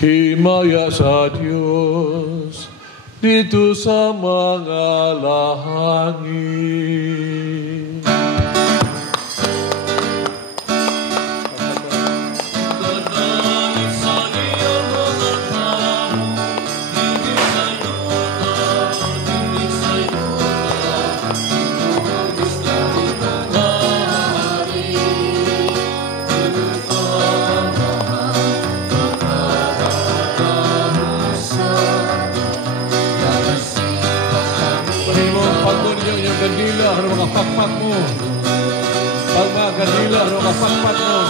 himaya sa Diyos dito sa mga lahangin. Kandila, ano mga pakpak mo? Pag mga kandila, ano mga pakpak mo?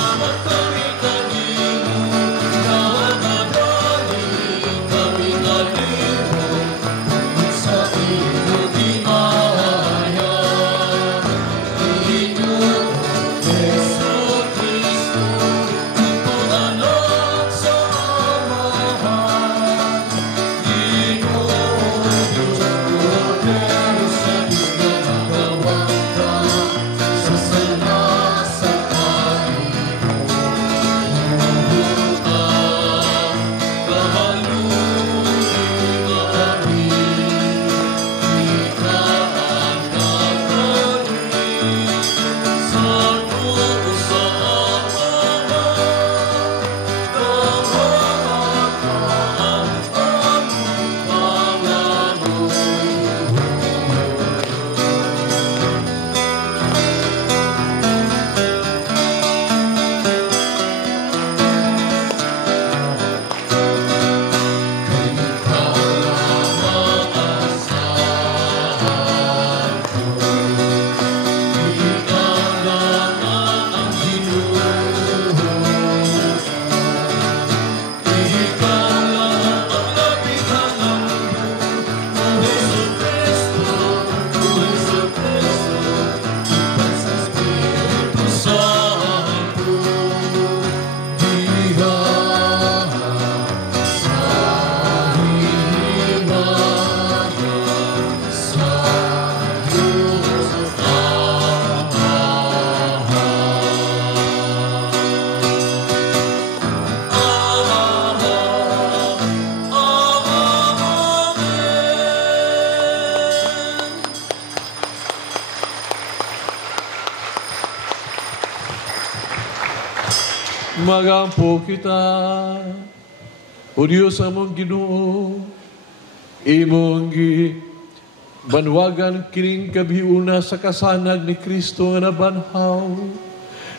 Magampo kita, o Diyos among Ginoo, imong banwagan kining kabiuna sa kasanag ni Kristo nga nabanhaw,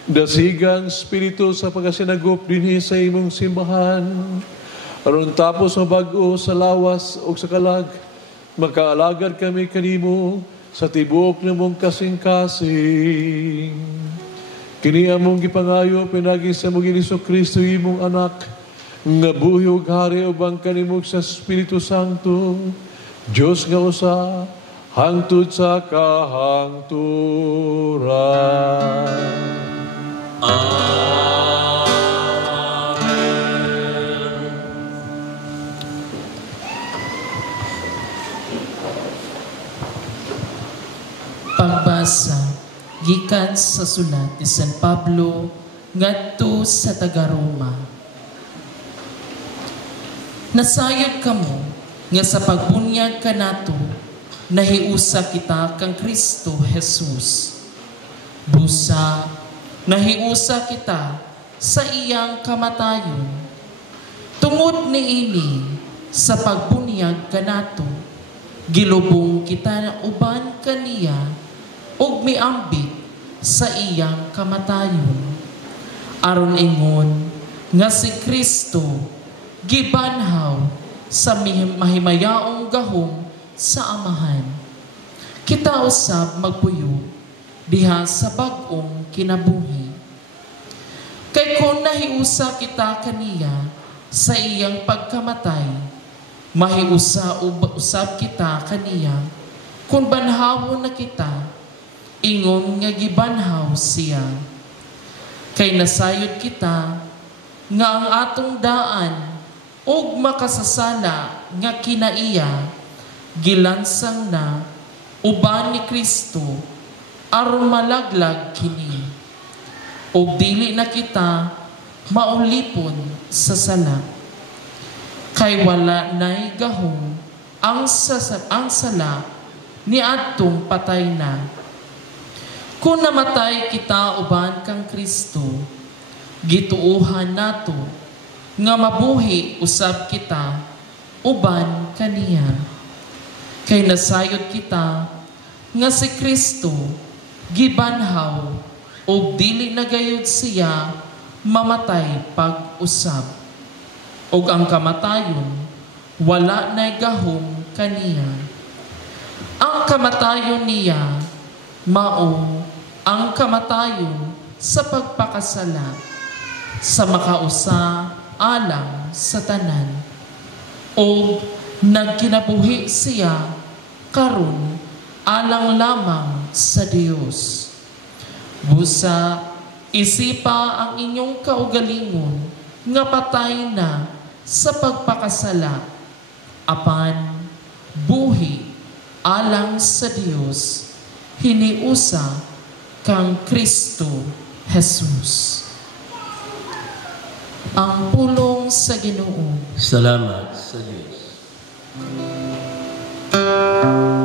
dasigang Espiritu sa pagasinagop dinhi sa imong simbahan, aron tapos mabag-o sa lawas o sa kalag, makaalagad kami kanimo sa tibuok namong kasing-kasing. Kini among gipangayo pinagi sa mong Jesu-Kristo imong anak, nga buhi ug hari ubang kanimog sa Espiritu Santo, Diyos nga usa, hangtod sa kahangturan. Amen. Pagbasa gikan sa sulat ni San Pablo ngadto sa taga-Roma. Nasayod kamo nga sa pagbunyag kanato nahiusa kita kang Kristo Jesus. Busa nahiusa kita sa iyang kamatayon. Tungod niini sa pagbunyag kanato gilubong kita na uban kaniya ug miambit sa iyang kamatayon. Aron ingon nga si Kristo gibanhaw sa mahimayaong gahom sa Amahan. Kita usab magpuyo diha sa bag-ong kinabuhi. Kay kung nahiusa kita kaniya sa iyang pagkamatay, mahiusa usab kita kaniya kung banhawon na kita, ingon nga gibanhaw siya. Kay nasayod kita nga ang atong daan ug makasasala nga kinaiya gilansang na uban ni Kristo aron malaglag kini. Ug dili na kita maulipon sa sala. kay wala na'y gahom ang sala ni adtong patay na. Kung namatay kita uban kang Kristo, gituuhan nato nga mabuhi usab kita uban kaniya. Kay nasayod kita nga si Kristo gibanhaw ug dili na gayud siya mamatay pag-usab. Ug ang kamatayon wala na gahom kaniya. Ang kamatayon niya mao ang kamatayon sa pagpakasala sa makausa alang sa tanan. O nagkinabuhi siya karon alang lamang sa Dios. Busa isipa ang inyong kaugalingon nga patay na sa pagpakasala apan buhi alang sa Dios hiniusa kang Kristo Jesus. Ang pulong sa Ginoo. Salamat sa Diyos. Alleluia, alleluia.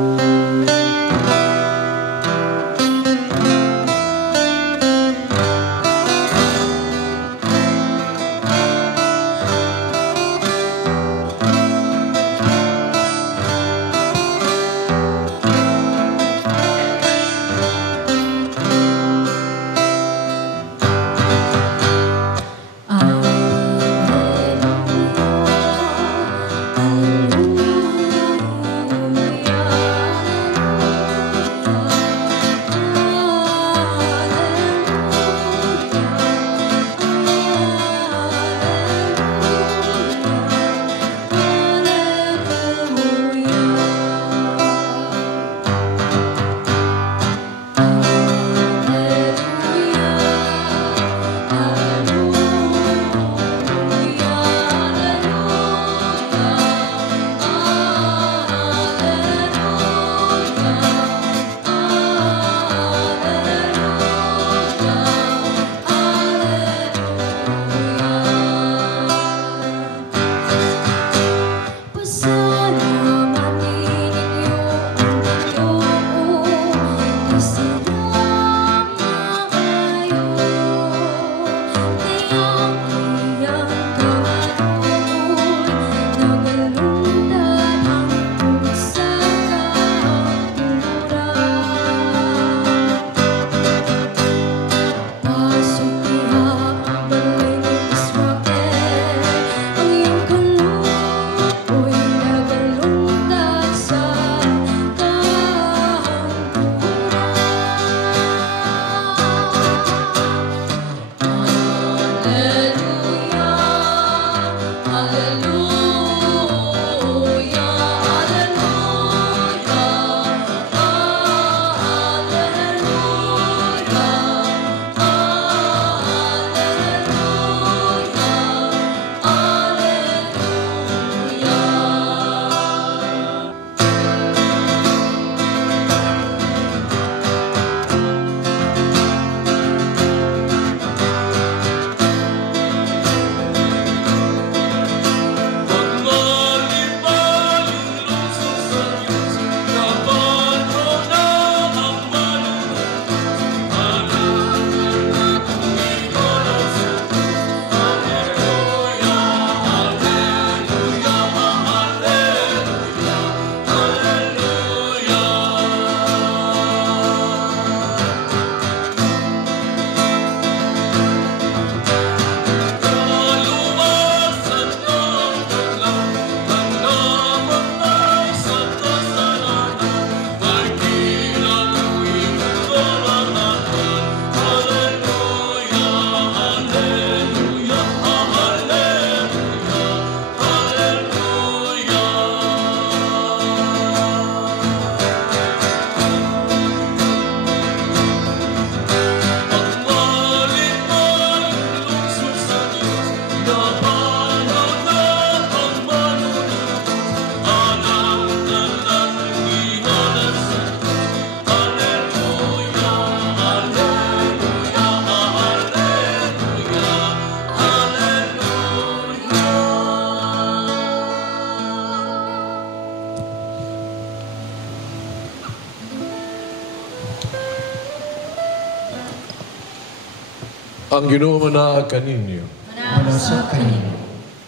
Ang Ginoo manaa kaninyo. Manasa kaninyo.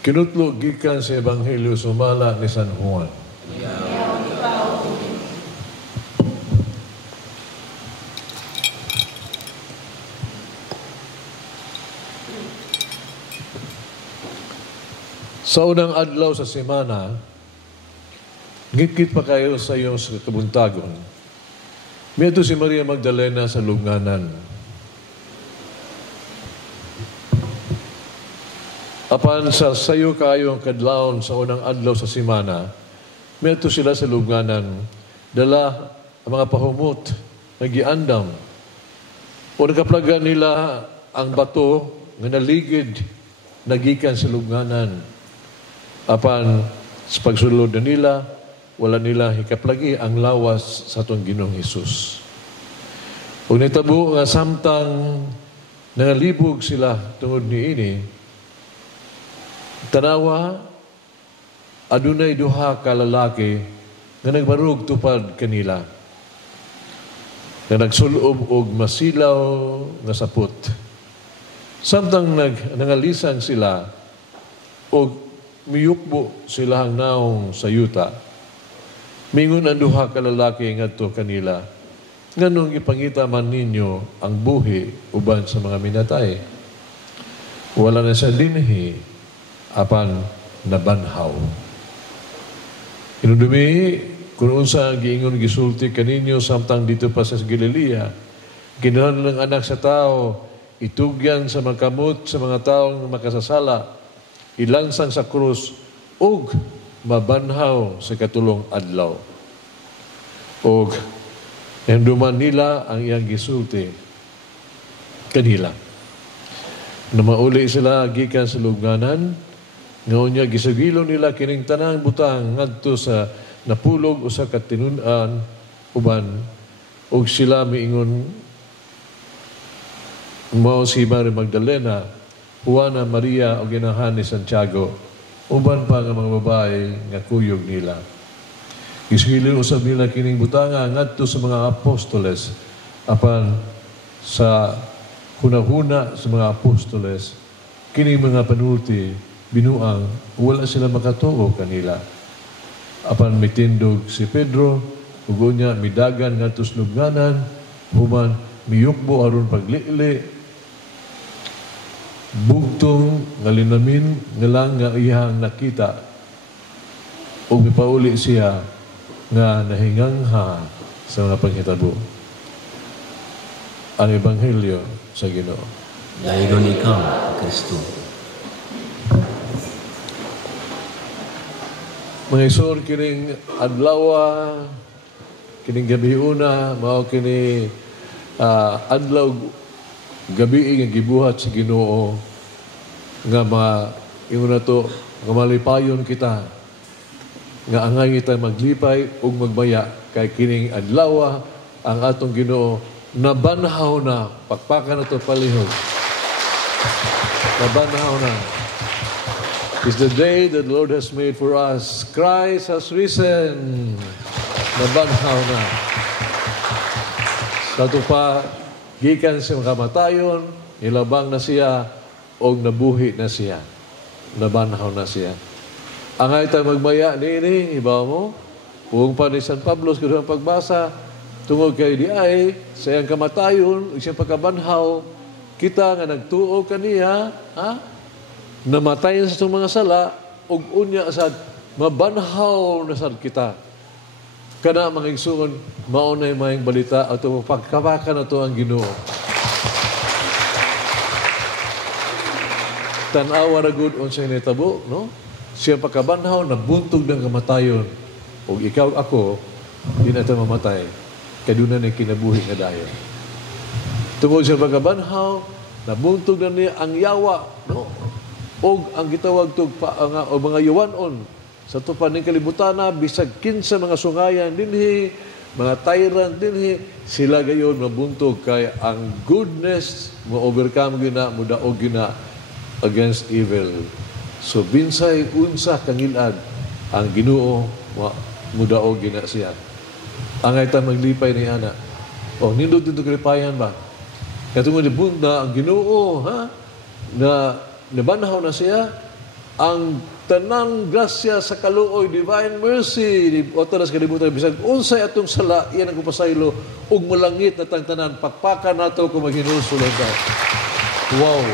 Kinutlo gikan sa Ebanghelyo sumala ni San Juan. Sa unang adlaw sa semana, ngit-ngit pa kayo sa iyong kabuntagon. Miadto si Maria Magdalena sa lubnganan. Apan sa sayo kayo ang kadlawon sa unang adlaw sa semana, miadto sila sa lubnganan, dala ang mga pahumot, nagiandam. O nakaplagan nila ang bato nga naligid, nagikan sa lubnganan. Apan sa pagsulod na nila, wala nila hikaplagi ang lawas sa atong Ginoong Hesus. Kung nitabo nga samtang nangalibog sila tungod ni ini, tanawa, adunay duha ka lalaki nga nagbarug tupad kanila, nga nagsulob og masilaw nga sapot. Samtang nangalisang sila og miyukbo silang naong sa yuta, mingon ang duha ka lalaki ngadto kanila, nganong ipangita man ninyo ang buhi uban sa mga minatay. Wala na siya dinhi, apan nabanhaw. Inudumi, kung unsa ang giingon gisulti kaninyo samtang dito pa sa Galilea, kinuhan ng anak sa tao, itugyan sa magkamot sa mga taong makasasala, ilansang sa krus, ug mabanhaw sa katulong adlaw. Og nanduman nila ang iyang gisulti kanila. Na mauli sila gikan sa lubnganan, ngayon niya gisagilo nila kining tanang butang ngadto sa napulog usa ka tinun-an uban, og sila miingon mao si Maria Magdalena, Juana, Maria o ginahan ni Santiago, uban pa nga mga babae nga kuyog nila. Gisgilin usab nila kining butanga ngadto sa mga apostoles, apan sa hunahuna sa mga apostoles, kining mga panulti binuang wala sila makatuo kanila. Apan mitindog si Pedro, ug unya midagan ngadto sa lubnganan, human miyukbo aron paglili, bugtong nga linamin nga lang nga iyang nakita, o mipauli siya nga nahingangha sa mga panghitabo. Ang Ebanghelyo sa Ginoo. Dayon ikaw, Kristo. Mga isor, kining adlawa, kining gabi una, mao kini adlaw gabi nga gibuhat sa Ginoo nga ingon na to nga malipayon kita nga angay kita maglipay ug magbaya kay kining adlaw ang atong Ginoo nabanhaw na, pakpakan na to palihog, nabanhaw na. It's the day that the Lord has made for us. Christ has risen. Nabanhaw na. Sa ito pa, gikan sa kamatayon, nilabang na siya, o nabuhi na siya. Nabanhaw na siya. Angay tayo magbaya, nini, iba mo, huwag pa ni San Pablo, kung pagbasa, tungod kay di ay, sa iyang kamatayon, siyang pagkabanhaw, kita nga nagtuo kaniya, namatay sa itong mga sala, ug unya sad mabanhaw na sad kita. Kana mga igsuon, maunay mayang balita at pagkabakan na to ang Ginoo. Tanawa na good on siya nitabo, no? Siya pagkabanhaw, nabuntog ng kamatayon. O ikaw ako, di na ito mamatay. Kaduna na kinabuhi nga dayon. Tungod siya pagkabanhaw, nabuntog na niya ang yawa, no? O ang gitawag to o mga yuwanon sa tupan ng kalibutan na bisag kinsa mga sungayan dinhi, mga tyrant dinhi, sila gayon mabuntog kay ang goodness mo overcome gina, mo daog gina against evil. So binsay unsa kangilad ang Ginoo mo daog gina siya. Ang ita maglipay ni ana. O nindot dito kalipayan ba? Katong na ang Ginoo, na nabanhaw na siya, ang tanang grasya sa kaluoy, divine mercy, o tanas kalibutan, bisag unsay atong sala, iyan ang kupasaylo, ug malangit na tangtanan, pakpakan nato kung maghinusulan ka. Wow!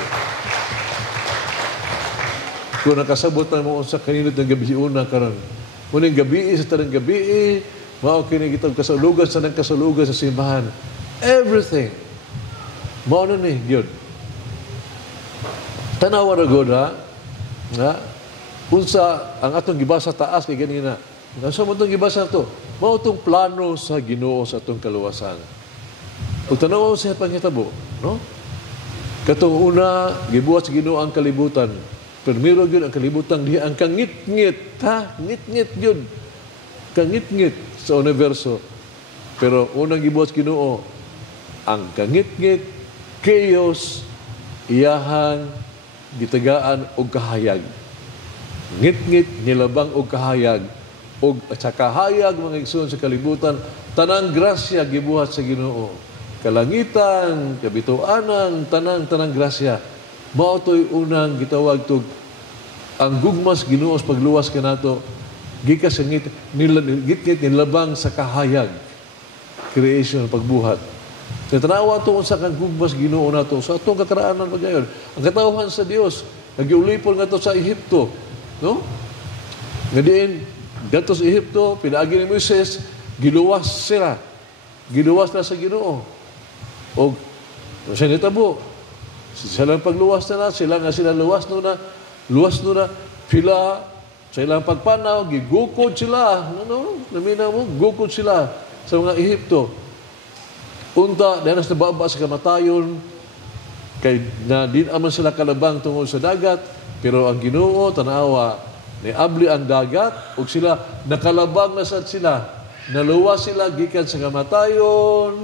Kung nakasabot na mo sa kaninot ng gabi una karon, muning gabi sa tanang gabi, mao kini kitang kasulugan sa nang kasulugan sa simbahan. Everything. Mao na ni gyud. Tanawa ra gud ha. Unsa ang atong gibasa taas kay ganina. Unsa mo tong gibasa to? Mao tong plano sa Ginoo sa atong kaluwasan. Ug tanaw sa panghitabo, no? Katong una gibuhat sa Ginoo ang kalibutan. Primero gyud ang kalibutan diha ang kangit-ngit, ngit-ngit gyud. Kangit-ngit sa universo. Pero unang gibuhat sa Ginoo ang kangit-ngit, chaos, iyahang gitagaan og kahayag. Ngit-ngit, nilabang og kahayag. Og sa kahayag, mga igsoon sa kalibutan, tanang grasya gibuhat sa Ginoo. Kalangitan, kabituanan, tanang grasya. Mao to'y unang gitawag tog ang gugmas Ginoo sa pagluwas kanato gikas sa ngit, nilabang sa kahayag. Creation, pagbuhat. Tanawa ito sa kang gugmas Ginoo nato sa atong kakaraanan magayon. Ang katawhan sa Dios nagiulipon nga to sa Ehipto, no? Ngadiin dato sa Ehipto pinaagi ni Moises, giluwas sila. Giluwas na sa Ginoo. Og sa nitabo silang pagluwas na sila nga sila luwas no na pila sa ilang pagpanaw gigukod sila, ano? Naminaw mo, gukod sila sa mga Ehipto. Unta, dahil na baba sa kamatayon, kay na din aman sila kalabang tungod sa dagat, pero ang Ginoo tanawa, niabli ang dagat, ug sila, nakalabang na sad sila, naluwas sila, gikan sa kamatayon,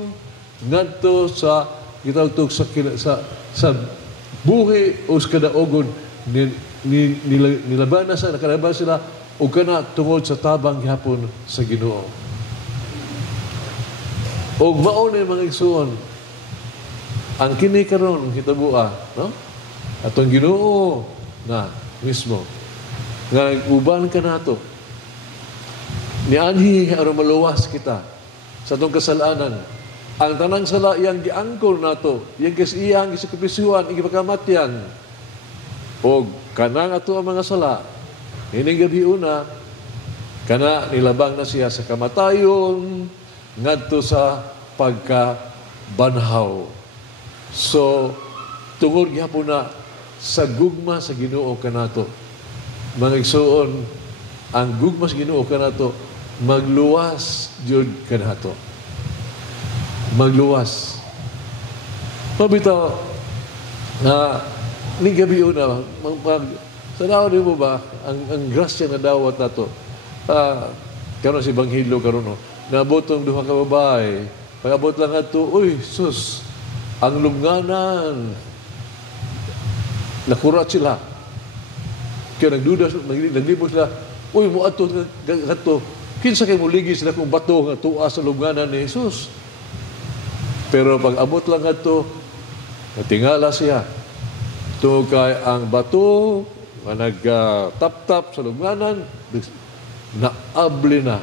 ngadto sa, gitawag sa buhi o sa kadaogon, nilaban na sa, nakalabang sila, ug kana tungod sa tabang gihapon sa Ginoo. O mao ni mga igsoon ang kini karon hitabo no? Atong Ginoo na mismo nga uban ka nato ni anhi aron maluwas kita sa atong kasalanan. Ang tanang sala iyang giangkol nato, iyang iyang sakripisyohan, iyang pagkamatyan. O kanang ato ang mga sala ining gabi una kana nilabang na siya sa kamatayon ngadto sa pagkabanhaw. So, tungod gyapon na sa gugma sa Ginoo kanato. Mga igsoon, ang gugma sa Ginoo kanato magluwas jud kanato. Magluwas. Mabitaw na ning gabi una tanaw di mo ba ang grasya na dawat nato. Karon si Banghilo karon naabot ang duha ka babae. Pag-abot lang ato, uy, sus, ang lubnganan. Nakurat sila. Kaya nagduda, naglibot sila, uy, mo ato, kinsa kayo muligi sila kung bato nga tuwa sa lubnganan ni Jesus. Pero pag-abot lang ato, natingala siya. Ito kay ang bato, nga nag-tap-tap sa lubnganan, naabli na.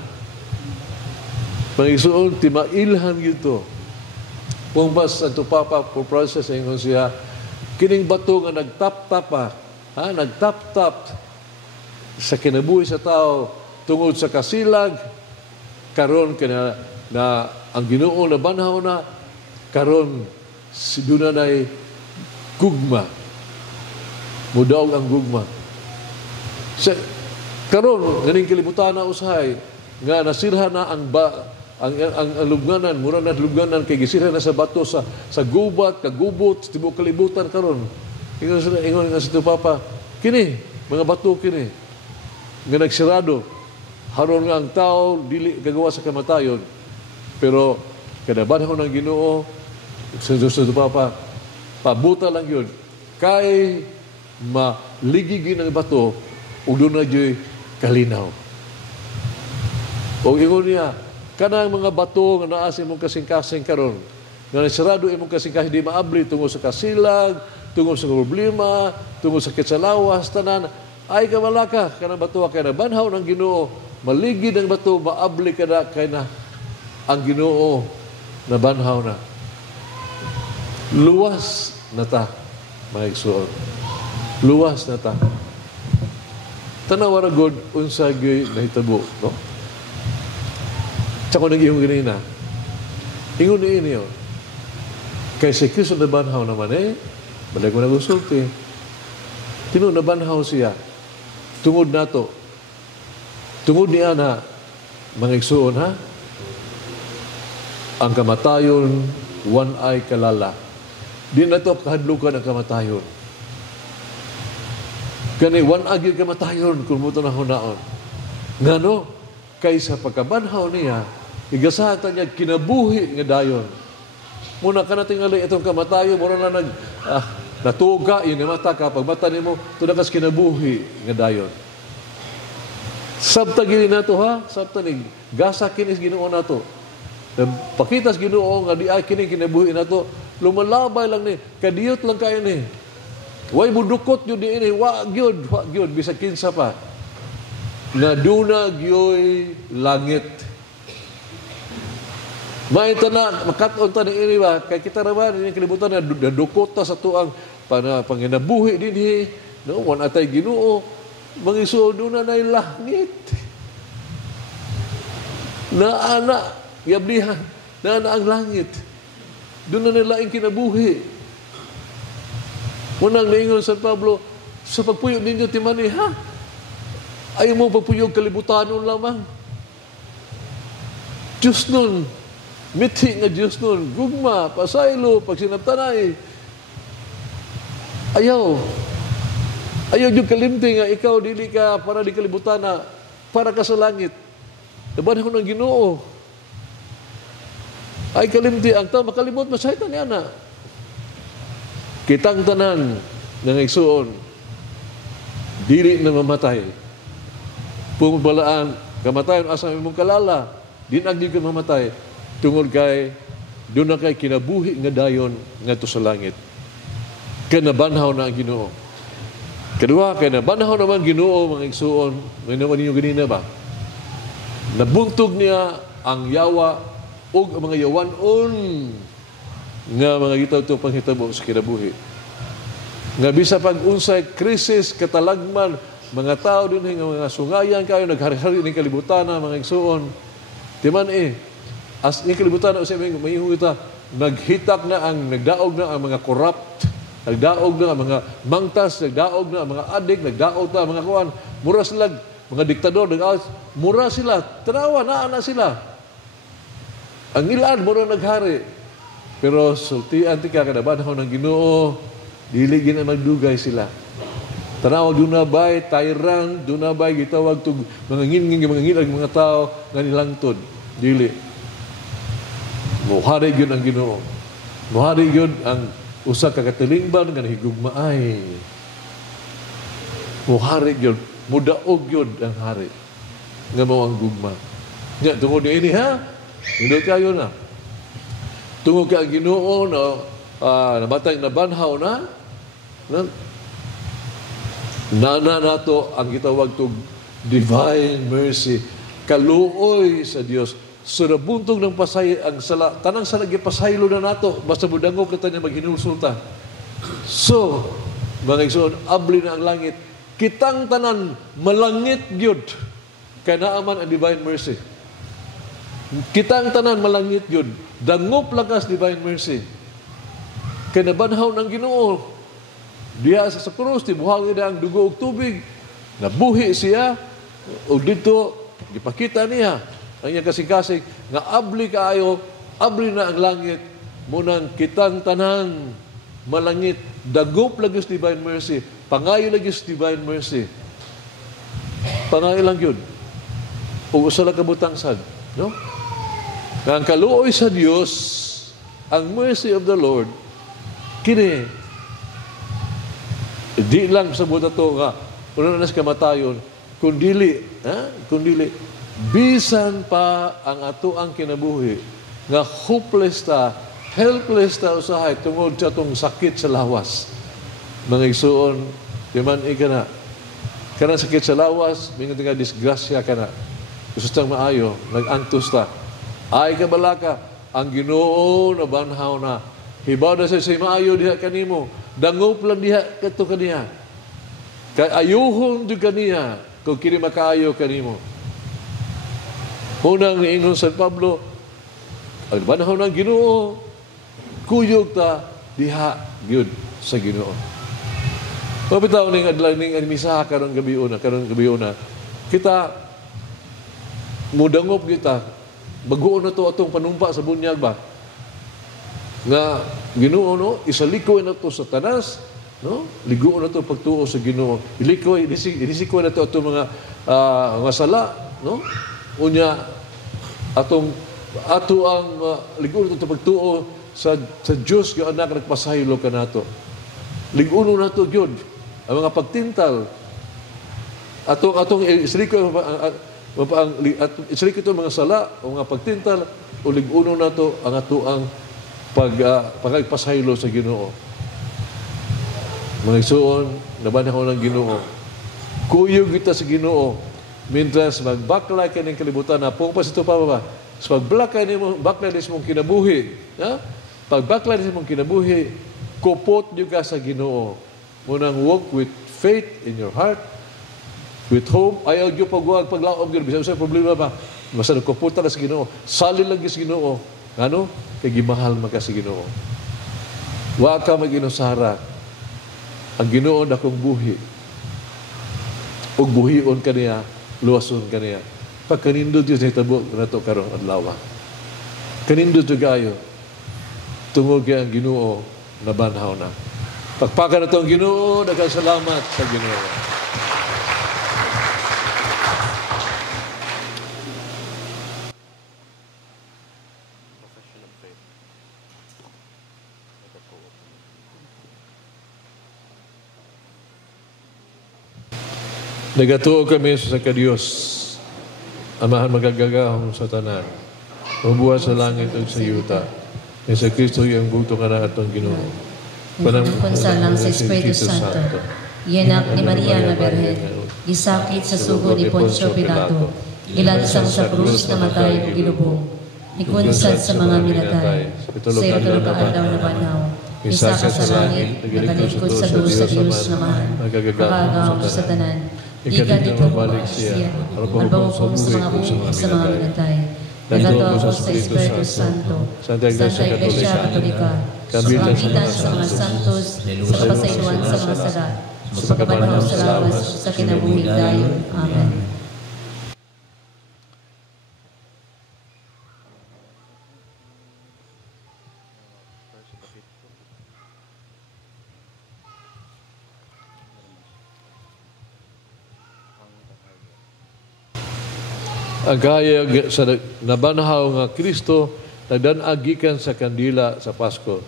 Pangisuon, timailhan ito. Kung pas ang tupapa po process ingon siya, kining bato nga nagtap-tap nagtap-tap sa kinabuhi sa tao tungod sa kasilag, karon kana na ang Ginoo na banhaw na, karon si dunay gugma. Mudaog ang gugma. Karon, ganing kalibutan na usahay, nga nasirhan na ang lubnganan, mura na lubnganan kay gisirhan na sa bato sa gubat, kagubot, tibok kalibutan karon. Ingon nga sa Papa, kini mga bato kini nga nagsirado haron nga ang tao dili gagawa sa kamatayon. Pero kada banhaw ng Ginoo sa Papa, pabuta lang yun kay maligigin ang bato ug doon na dyo'y kalinaw. O ingon niya, kanang mga bato nga naa sa imong kasing-kasing karon, nga nasirado imong kasing di maabli tungod sa kasilag, tungod sa problema, tungod sa kitsalawas, tanan, ay kamalaka, kanang bato kay na banhaw ng Ginoo, maligid ang bato, maabli ka na, kay na ang Ginoo na banhaw na. Luwas na ta, mga igsoon. Luwas na ta. Tanawa na God, unsa gyoy nahitabo, no? Tsaka nag-iong ganina, ingon ni inyo, kay si Kristo na banhaw naman balik mo nag-usulti. Tino na banhaw siya, tungod nato, tungod niya na, mga igsoon ha, ang kamatayon, one eye kalala. Di na ito kahadlukan ang kamatayon. Kani, one eye kamatayon, kung mo ito na hunaon. Nga no, kaysa pagkabanhaw niya, igasatan niya, kinabuhi nga dayon. Muna ka na tingali itong kamatayon, muna na natuga, yun yung mata ka, pag mata ni mo, ito na kas kinabuhi nga dayon. Sabta gini na ito ha, sabta ni, gasa kinis Ginoo na ito. Pakitas Ginoo nga di ay kini kinabuhi na ito, lumalabay lang ni, kadiyot lang kayo ni. Way budukot yun di ini, wag yun, bisa kinsa pa. Na dunag yo'y langit. Maita na, makaton ta ni ini ba, kay kita naman, yung kalibutan na dukot ta sa tuang panginabuhi din no, wan atay Ginoo, mangiso doon na langit. Na ana, yablihan, na ana ang langit. Doon na nila ang kinabuhi. Munang naingon San Pablo, sa pagpuyog ninyo timani, ha? Ayaw mo pagpuyog kalibutanon lamang. Diyos nun, mithi nga Diyos nun, gugma, pasaylo, pagsinaptanay. Ayaw yung kalimti nga, ikaw dili ka para di kalibutana, para ka sa langit. Naban ako ng Ginoo. Ay kalimti, ang tao makalimot, masaytan niya na. Kitang tanan ng igsuon, dili na mamatay. Pumubalaan, kamatayon asa imong kalala, di na ka mamatay, tungod kay, doon na kay kinabuhi nga dayon nga to sa langit. Kaya nabanhaw na ang Ginoo. Kedua, kaya nabanhaw naman Ginoo, mga igsuon, may naman ninyo ganina ba? Nabuntog niya ang yawa o ang mga yawanon nga mga gitaw ito panghitabo sa kinabuhi. Nga bisa pag-unsay krisis, katalagman, mga tao din nga mga sungayan kayo, naghari-hari ng kalibutan na mga igsuon. Timan as yung kalibutan na usay may ita, naghitak na nagdaog na ang mga corrupt, nagdaog na ang mga mangtas, nagdaog na ang mga adik, nagdaog na ang mga kuwan, mura sila, mga diktador, mura sila, tanawa, naana sila. Ang ilan, mura naghari. Pero sultian ti kakadabanhaw ng Ginoo, dili gina magdugay sila. Tanawag dunabay, tyrant, dunabay, gitawag to mga ngilang mga tao nga nilangtod. Dili. Muhari yun ang Ginoo. Muhari yun ang usa ka katilingban nga higugmaay. Muhari yun. Mudaog yun ang hari. Nga mo ang gugma. Nga, tungod niya ini ha? Hindi kayo na. Tungod ka ang Ginoo na namatay na banhaw na nato ang gitawag to divine mercy, kaluoy sa Dios. So nabuntog ng pasay ang sala, tanang sa nagipasaylo na nato basta budangog na tayo maghinulsulta. So mga igsoon, abli na ang langit, kitang tanan malangit gyud kay naaman ang divine mercy. Kitang tanan malangit yun. Dangop lakas divine mercy. Kaya nabanhaw ng Ginoo. Diya sa krus, tibuhangin na ang dugo og tubig. Nabuhi siya. O dito, ipakita niya ang iyang kasing-kasing nga abli kaayo, abli na ang langit. Munang kitang tanan malangit. Dangop lagos divine mercy. Pangayo lagos divine mercy. Pangayo lang yun. O usala kabutang sad. No? Ang kaluoy sa Dios, ang mercy of the Lord, kini, di lang sa buta to nga, una na sa kamatayon, kundili, bisan pa ang ato ang kinabuhi, nga hopeless ta, helpless ta usahay tungod sa tong sakit sa lawas. Mga igsuon, di man ikana. Kana sakit sa lawas, mingon nga disgrasya kana. Gusto tang maayo, nag-antos ta. Ay kabalaka, ang Ginoo na banhaw na. Hibaw na sa maayo diha kanimo. Dangop lang diha kato kaniya. Kay ayuhon di kaniya kung kini makaayo kanimo. Unang ingon San Pablo, ang banhaw ng Ginoo, kuyog ta diha gyud sa Ginoo. Mabitaw ning adlaw ning misa karon gabi una. Kita mudangop kita. Baguon na to atong panumpa sa bunyag ba? Nga Ginoo no, isalikoy na to sa tanas, no? Ligoon na to pagtuo sa Ginoo. Ilikoy, inisikoy na to atong mga sala, no? Unya ato ang ligoon na to pagtuo sa Dios nga anak nagpasaylo kanato. Ligoon na to gyud ang mga pagtintal atong isalikoy isalik ito mga sala o mga pagtintal o lig-uno na to ang atuang pagpasaylo sa Ginoo. Mga isuon, nabanhaw ng Ginoo. Kuyog kita sa Ginoo. Mintras magbaklay ka ng kalibutan na pong pasito pa ba? So pagbaklay mong kinabuhi. Ha? Pagbaklay mong kinabuhi, kupot nyo ka sa Ginoo. Munang walk with faith in your heart, with hope, ayaw nyo pagwag, paglaob nyo. Bisa sa problema ba? Basta nagkuputa na sa Ginoo. Salin lang sa Ginoo. Ano? Kaya gimahal maka sa Ginoo. Wa ka mag-inusara. Ang Ginoo na kong buhi. O buhion ka niya, luwason ka niya. Pagkanindod yun sa hitabo na ito karong adlaw. Kanindod yun kayo. Tungod kaya ang Ginoo na banhaw na. Pagpakan na ito ang Ginoo, nagkasalamat sa Ginoo. Nagatuo kami sa Diyos, Amahan magagagahong sa tanan, mabuhat sa langit at sa yuta, ni sa Kristo yung bugtong anak at ang Ginoo. Konsalang sa Espiritu Santo, yanak ni Maria na Berhen, isakit sa sugo ni Poncio Pilato, ilansang sa krus na matay o ginubong, ikunsad sa mga minatay, sa ito kaalaw na banaw, isa ka sa langit, nagalikod sa Diyos na mahal, makagagahong sa tanan, ikan dito balik siya, albaw ko sa mga buong sa mga minatay, nagataw ko sa Espiritu Santo, Santa Iglesia Katolika, sa kapitan sa mga santos, sa kapasayuan sa mga sala, sa pagkabanhaw sa lawas, sa kinabuhing dayon. Amen. Agaya sa nabanhaw nga Kristo, nagdanagikan sa kandila sa Pasko.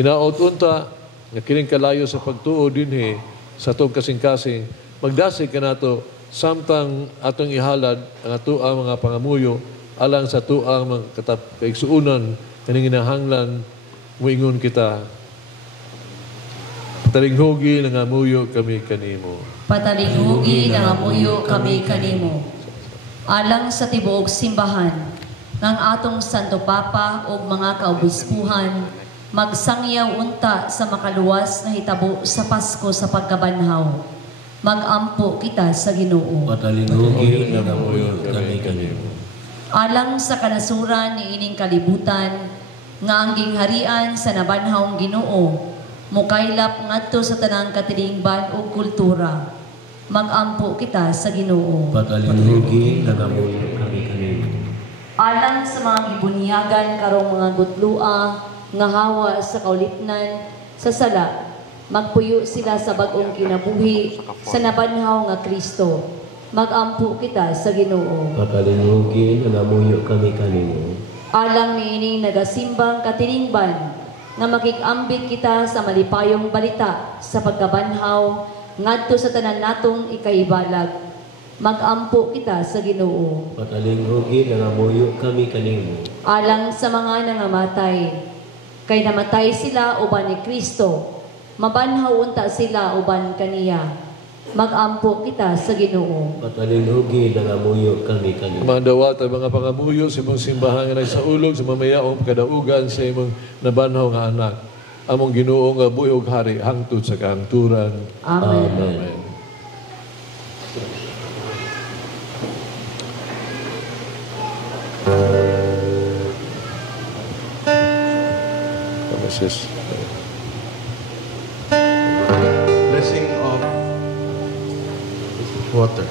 Inaot-unta, nga kining kalayo sa pagtuo dinhi sa atong kasing-kasing, magdasig ka nato, samtang atong ihalad ang atoang mga pangamuyo, alang sa atoang mga kaigsuunan, kaning hinahanglan, muingon kita. Patalinghugi ng amuyo kami kanimo. Patalinghugi ng amuyo kami kanimo. Alang sa tibuok simbahan, ng atong Santo Papa o mga kaobispuhan, magsangyaw unta sa makaluwas na hitabo sa Pasko sa pagkabanhaw. Magampo kita sa Ginoo. Patalinghugi ng amuyo kami kanimo. Alang sa kanasuran ni ining kalibutan, nga ang gingharian sa nabanhawng Ginoo, mukaylap ngadto sa tanang katilingban o kultura. Magampo kita sa Ginoo. Patalinghugi ng amuyo kami kanimo. Alang sa mga gibunyagan karong mga gutlua nga hawa sa kaulipnan sa sala, magpuyo sila sa bag-ong kinabuhi sa nabanhaw nga Kristo. Magampo kita sa Ginoo. Patalinghugi ng amuyo kami kanimo. Alang niining nagasimbang katilingban nga makikambit kita sa malipayong balita sa pagkabanhaw ngadto sa tanan natong ikaibalag. Magampo kita sa Ginoo. Patalinghugi ng amuyo kami kanimo. Alang sa mga nangamatay, Kay namatay sila uban ni Kristo, mabanhaw unta sila uban kaniya. Mag-ampo kita sa Ginoo. Patalinugi nangamuyo kami kanimo. Mandawat ang mga pangamuyo sa imong simbahan nga nagsaulog sa mamayaong kadaugan sa imong nabanhaw nga anak. Among Ginoo nga buhi ug hari hangtod sa kahangturan. Amen. Amen. Sis. Blessing of water.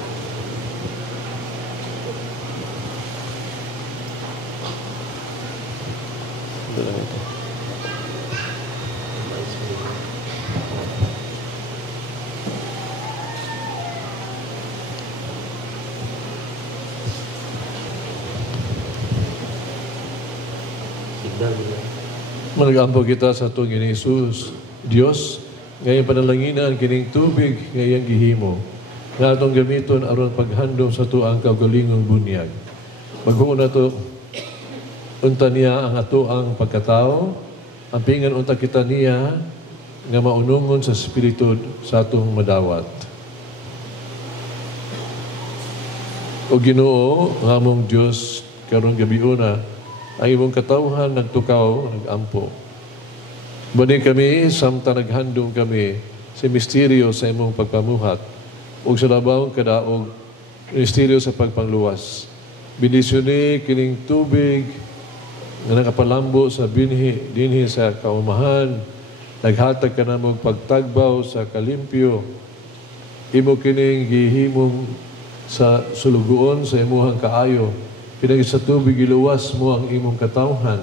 Managampo kita sa atong Ginoong Hesus, Dios, ngayong panalanginan kining tubig ngayong gihimo, nga atong gamiton aron paghandom sa tuang kaugalingong bunyag. Maghuon nato unta niya ang atoang pagkatao, ampingan unta kita niya nga maunungon sa Espiritu sa atong madawat. O Ginoo, nga among Dios, karong gabiuna, ang imong katawhan nagtukaw, nagampo. Bani kami, samtang naghandom kami sa misteryo sa imong pagpamuhat o sa labawang kadaog, misteryo sa pagpangluwas. Binisyoni kining tubig na nakapalambo sa dinhi sa kaumahan, naghatag ka na mong pagtagbaw sa kalimpyo, imo kining gihimong sa sulugoon sa imuhang kaayo, pinagi sa tubig iluwas mo ang imong katawhan.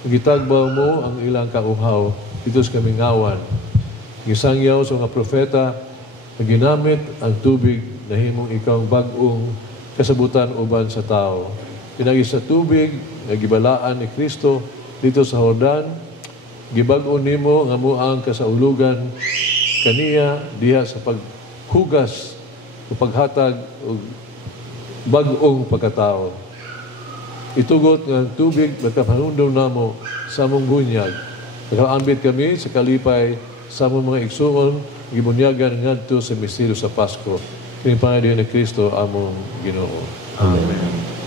Gitagbaw mo ang ilang kauhaw dito sa kamingawan. Gisangyaw sa mga propeta na ginamit ang tubig na himong ikaw bag-ong kasabutan uban sa tao. Pinagi sa tubig na gibalaan ni Kristo dito sa Jordan, gibag-on nimo nga muang kasaulugan kaniya diha sa paghugas o paghatag o bag-ong pagkatao. Itugot ng tubig magkapanundong namo sa among bunyag. Nakaambit kami sa kalipay sa among mga igsuon, gibunyagan ngadto sa misteryo sa Pasko. Kini pangalan ni Kristo among Ginoo. Amen.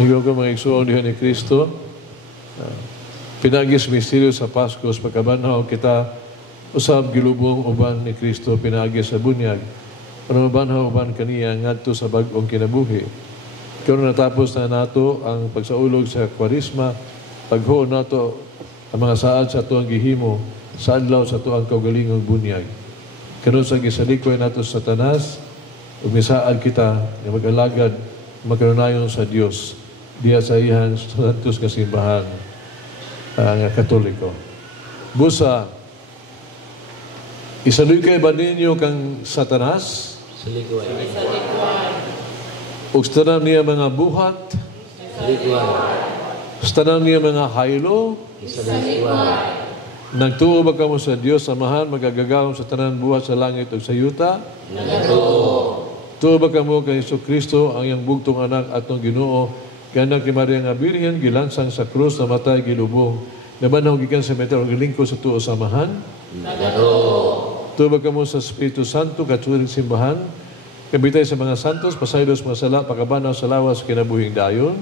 Ngayon ko mga igsuon diha ni Kristo, pinagis misteryo sa Pasko, sa pagkabanhaw kita, usab gilubong uban ni Kristo, pinagis sa bunyag, para mabanhaw uban kaniya ngadto sa bag-ong kinabuhi. Kaya natapos na nato ang pagsaulog sa Kwarisma, paghuon nato ang mga saad sa tuang gihimo, sa adlaw sa tuang kaugalingong bunyag. Karon sa gisalikoy nato sa Satanas, umisaad kita na mag-alagad, magkarunayon sa Dios diya sa iyang santos nga simbahan nga Katoliko. Busa, isalukoy ba ninyo kang Satanas? Salikuan. Ug sa tanan niya mga buhat? Salikuan. Sa tanan niya mga haylo? Salikuan. Nagtuo ba kamo sa Dios Amahan, magagagawon sa tanan buhat sa langit ug sa yuta? Nagatuo. Tuo ba kamo kay Kristo ang iyang bugtong anak atong Ginoo, kanak ni Maria nga Birhen, gilansang sa krus, namatay, gilubong, nabanhaw gikan sa metro, gilingko sa tuo samahan? Nagatuo. Tuo ba kamo sa Espiritu Santo, katuring simbahan, kabitay sa mga santos, pasaylos mga sala, pakabanaw sa lawas, kinabuhing dayon?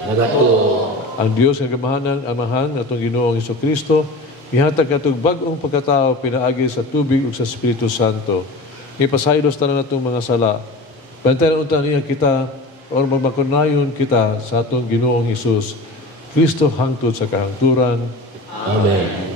Nagatuo. Ang Diyos nga gamahanan, amahan, atong Ginoong Kristo, ihatag katong bag-ong pagkatao, pinaagi sa tubig ug sa Espiritu Santo. Ipasaylos tanan natong mga sala. Bantayan unta niya kita o magmakunayon kita sa atong Ginoong Hesus, Kristo hangtod sa kahangturan. Amen.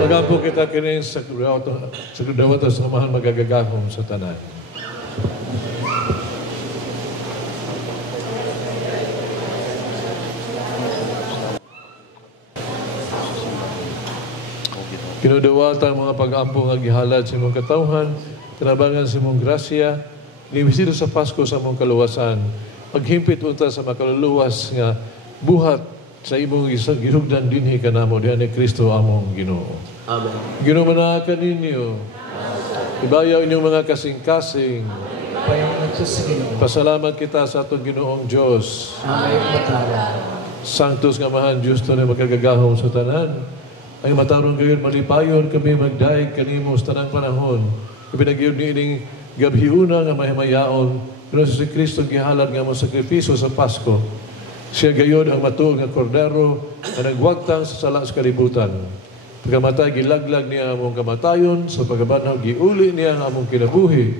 Magampo kita kini sa kudawat sa samahan magagagahom sa tanan. Kinudawatan mga pag-ampo nga gihalad sa imong katawhan, tinabangan sa imong grasya, nibisito sa Pasko sa imong kaluwasan, maghimpit unta sa makaluluwas nga buhat sa imong ginugdan dinhi kanamo diha ni Kristo among Ginoo. Amen. Ginoo ninyo. Ibayaw inyong mga kasing-kasing. Payaw sa Ginoo. Pasalamat kita sa atong Ginoong Diyos. Amay matara. Sanctus nga mahan Diyos to na magkagagahom sa tanan. Ay matarong gayon malipayon kami magdaig kanimo sa tanang panahon. Ipinagyon ni ining gabhiuna nga mahimayaon. Pero si Kristo gihalad nga mo sakripisyo sa Pasko. Siya gayon ang matuog nga kordero na nagwagtang sa sala sa kalibutan. Pagkamatay, gilaglag niya among kamatayon. Sa pagkabanhaw, giuli niya ang among kinabuhi.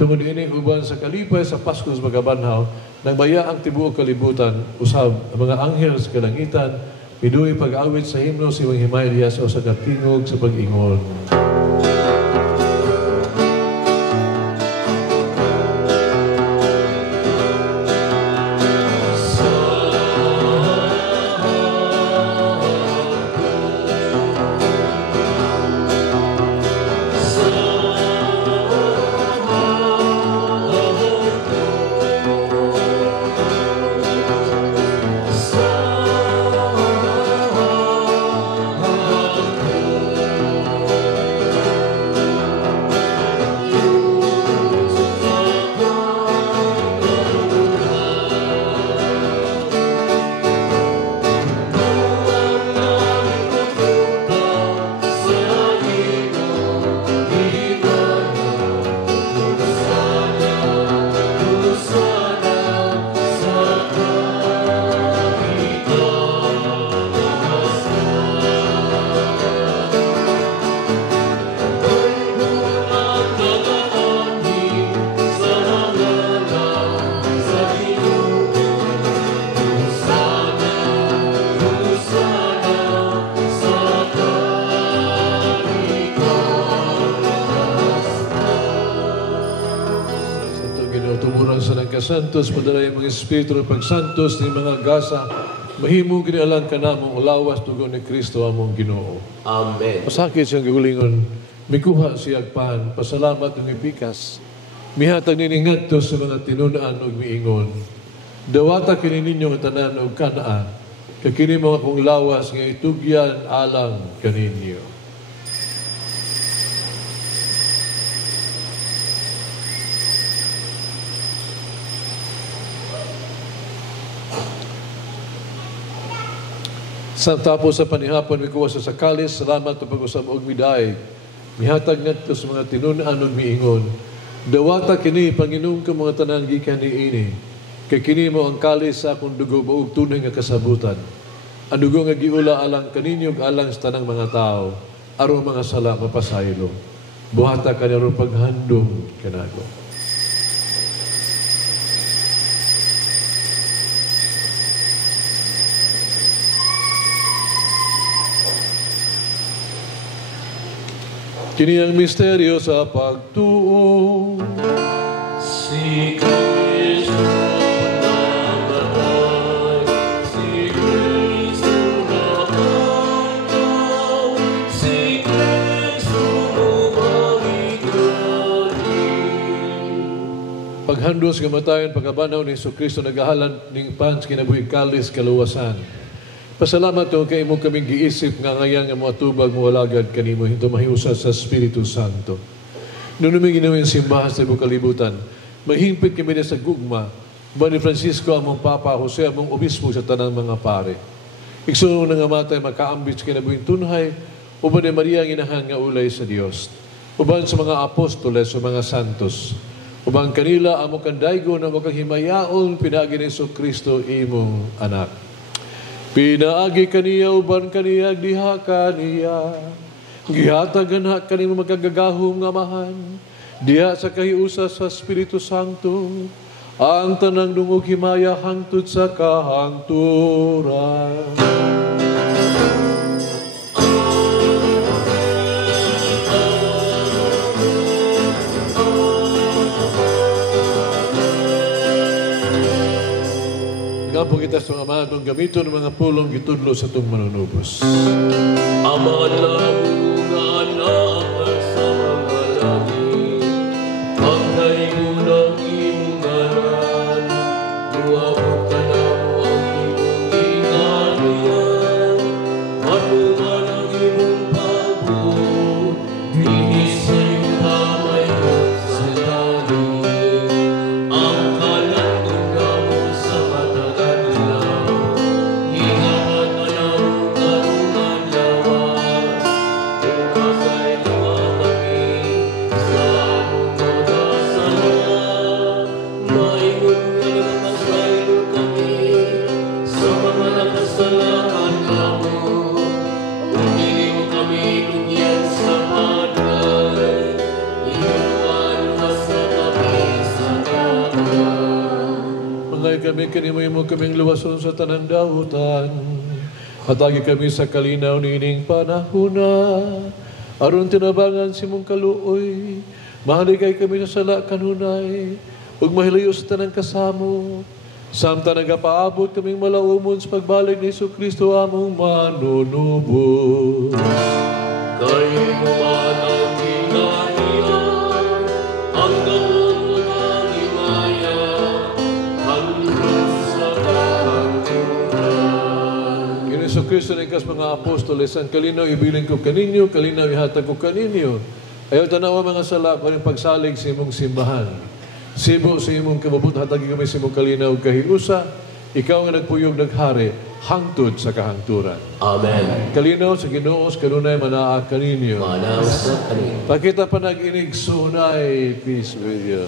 Tungod ini uban sa kalipay sa Pasko sa pagkabanhaw, nagbaya ang tibuok kalibutan, usab ang mga anghel sa kalangitan, piduhi pag-awit sa himno si Wang Himay diya sa usa ka tingog sa pag-ingon. Santos, padala yung mga Espiritu ng pagsantos ng mga gasa, mahimong kinialang ka namong lawas tugon ni Kristo among Ginoo. Amen. Pasakit siyang gagulingon, mikuha siyag pan, pasalamat ng ipikas, mihatag niningadto sa mga tinunaan o miingon. Dawata kini ninyo nga tanan o kanaan, kakini mga kong lawas nga itugyan alang kaninyo. Sa tapos sa panihapon, may kuha sa sakalis, salamat na pag-usap og miday. Mihatag ngadto sa mga tinunaan og miingon. Dawata kini, Panginoon ka mga tanan gikan niini. Kay kini mo ang kalis sa akong dugo maug tunay nga kasabutan. Ang dugo nga giula alang kaninyo alang sa tanang mga tao, aron mga sala mapasaylo. Buhata ka na ron paghandom kanago. Kini ang misteryo sa pagtuo. Si Kristo namatay, si Kristo namatay, si Kristo bumalik. Paghandos kamatayon, pagkabanaw ni Kristo nagahalan ning pans kinabuhi kalis kaluwasan. Pasalamat o kay mo kaming giisip nga ngayon nga mga tubag mo walagad kanimo hinto mahiusa sa Espiritu Santo. Noon namin ginawin simbahan sa ibang kalibutan, mahimpit kami na sa gugma, ba ni Francisco among Papa, Jose among Obispo sa tanang mga pare. Iksunong na nga matay makaambit sa kinabuhing tunhay, uban ni Maria ginahan nga ulay sa Dios. Uban sa mga apostoles, sa mga santos. Uban kanila among kandaygo na makanghimayaon pinagi ni Kristo imong anak. Pinaagi kaniya uban kaniya diha kaniya. Gihatagan ha kanimo magagagahom nga mahan. Diha sa kahiusa sa Espiritu Santo. Ang tanang dungog himaya hangtod sa kahangturan. Nga po kita sa mga itong gamito ng mga pulong gitudlo sa itong manunubos. Ama namu nga anak sa mga langit, pagkaimunang imong ngalan, luwapot ka na mo ang imong ginganian, manuman ang imong pagbuot, dinis sa iyong kamay mo sa langit. Ang kalandong na mo sa matagal lang, hingahan na lang karungan lawan. Ukasay luwa kami sa among mga sala, maingon nga nakasaylo kami sa mga nakasalanan namo. Kung dili mo kami tugyan sa paday, inuwan sa kami sa dagat. Mga kami kanimo kaming luwason sa tanang dahutan. Hatagi kami sa kalinaw ni ining panahuna. Aron tinabangan si mong kaluoy. Mahaligay kami sa sala kanunay. Ug mahilayo sa tanang kasamo. Samtang nagapaabot kaming malaumon sa pagbalik ni Jesucristo among manunubos. Kayo mo man ang ginganian, ang gawang mga himaya, hanggang sa kahangturan. Kini Jesucristo na ikas mga apostoles, ang kalinaw ibilin ko kaninyo, kalinaw ihatag ko kaninyo. Ayaw tanawa mga sala ko rin pagsalig sa imong simbahan. Sibo sa imong kababot, hatagi kami sa imong kalinaw kahiusa. Ikaw nga nagpuyog naghari, hangtod sa kahangturan. Amen. Kalinaw sa Ginoos, kanunay manaa kaninyo. Manawas sa kanina. Pakita pa nag-inig sunay, peace with you.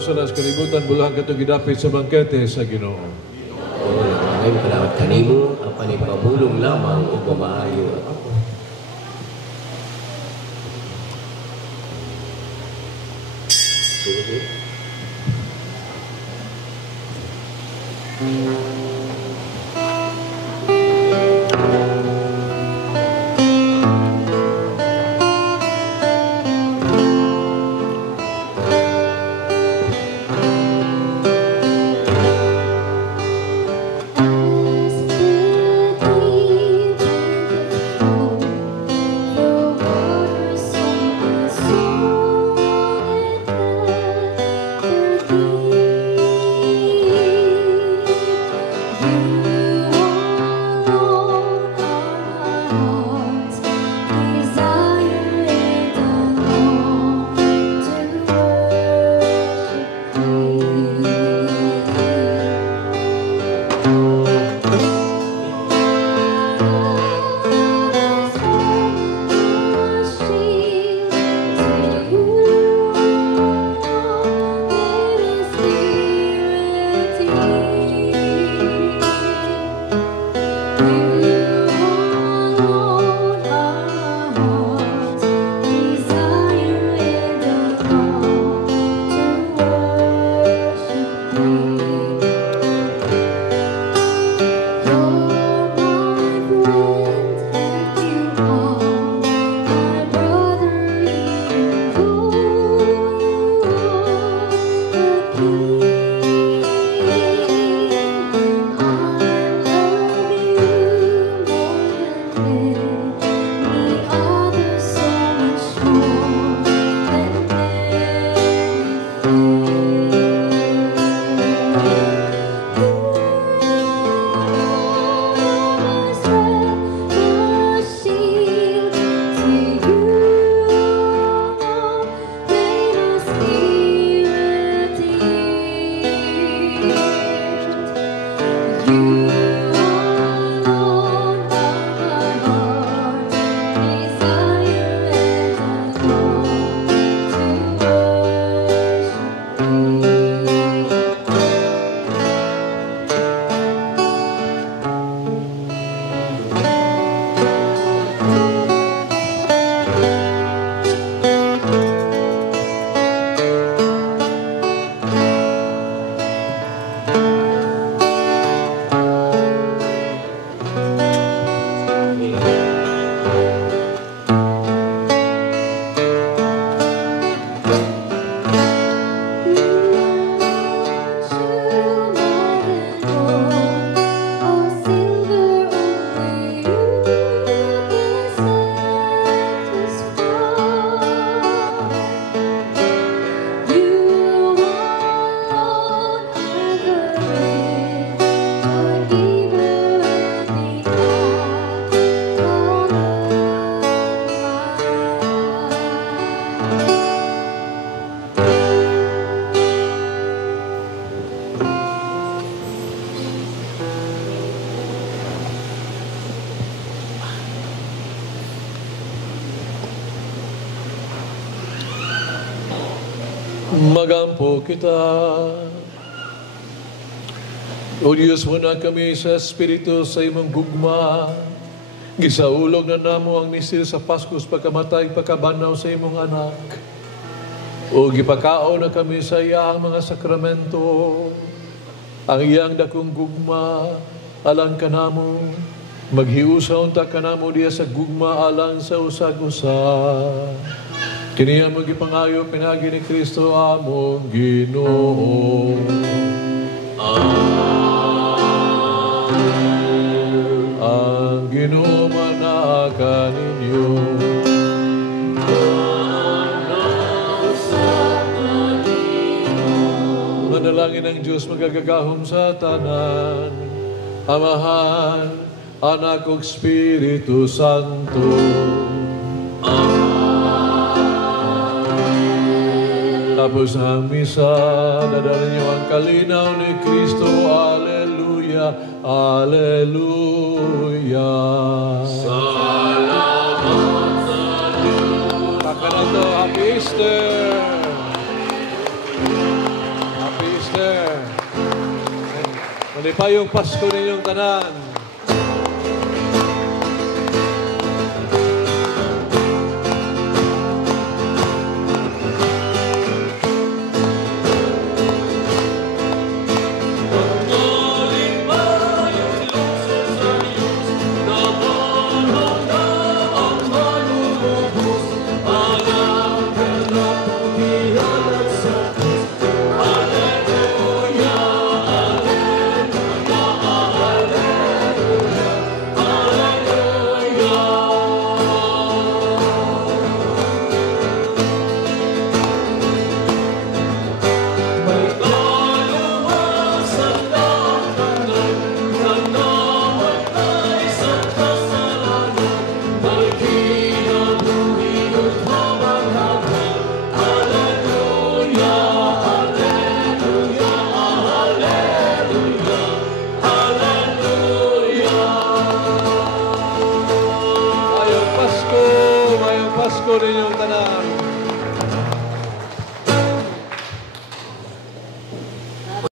Sa kalibutan, bulahan ka ito gidapit sa bangkete sa Ginoo. Maraming salamat kanimo, ang panipabulong lamang o pamaayo. As the Magampo kita. O Diyos mo na kami sa Espiritu sa imong gugma. Gisaulog na namo ang misil sa Paskos pagkamatay pagkabanaw sa imong anak. O gipakao na kami sa iyang mga sakramento. Ang iyang dakong gugma alang kanamo. Maghiusa unta kanamo diya sa gugma alang sa usag-usa. Kiniya magipangayo pinagi ni Kristo among Ginoo. Ang Ginoo manaka ninyo. Manalangin ang Diyos magagagahom sa tanan, Amahan, Anak ug Espiritu Santo. Tapos ang misa, dadalhin niyo ang kalinaw ni Kristo. Alleluia, Alleluia. Salamat sa Diyos. Kakanato, Happy Easter. Happy Easter. Malipay yung Pasko ninyong tanan. Pasko ninyong